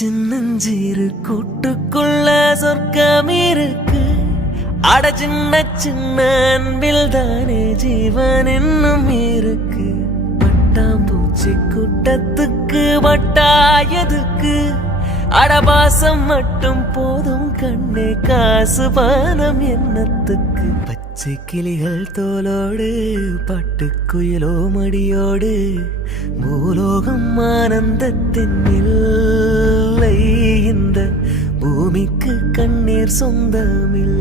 சின்னஞ்சீரு கூட்டுக்குள்ள சொர்க்கம் இருக்கு. அட சின்ன சின்ன அன்பில் தானே ஜீவன் இன்னும் இருக்கு. பட்டாம்பூச்சி கூட்டத்துக்கு வட்டாயதுக்கு அடபாசம் மட்டும் போதும் கண்ணே, காசு பானம் என்னத்துக்கு. பச்சை கிளிகள் தோலோடு பட்டுக்குயிலோ மடியோடு பூலோகம் ஆனந்தத்தின் இல்லை. இந்த பூமிக்கு கண்ணீர் சொந்தமில்லை.